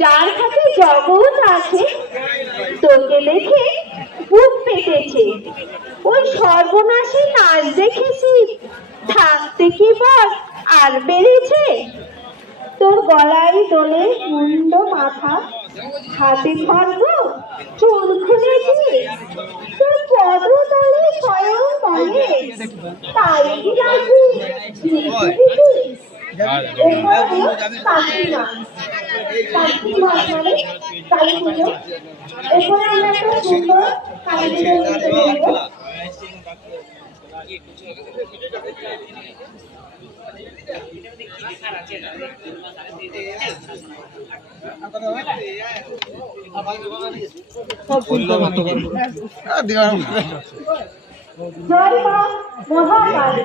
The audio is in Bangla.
যার হাতে জগৎ আছে, তোকে লেখে বুক পেতেছে। ওই সর্বনাশী নাচ দেখেছি, থাকতে কি বল আর বেড়েছে। তোর গলায় দোলে মুন্ড মাথা, হাতে খর্ব, চুল খুলেছে। তোর পদতলে স্বয়ং বলে, তাই কি রাজি কাকিমা। কাকিমা মানে কালী পুজো। এরপরে আমরা একটা সুন্দর কালী পুজো দেখবো। জয় মা মহাকালী।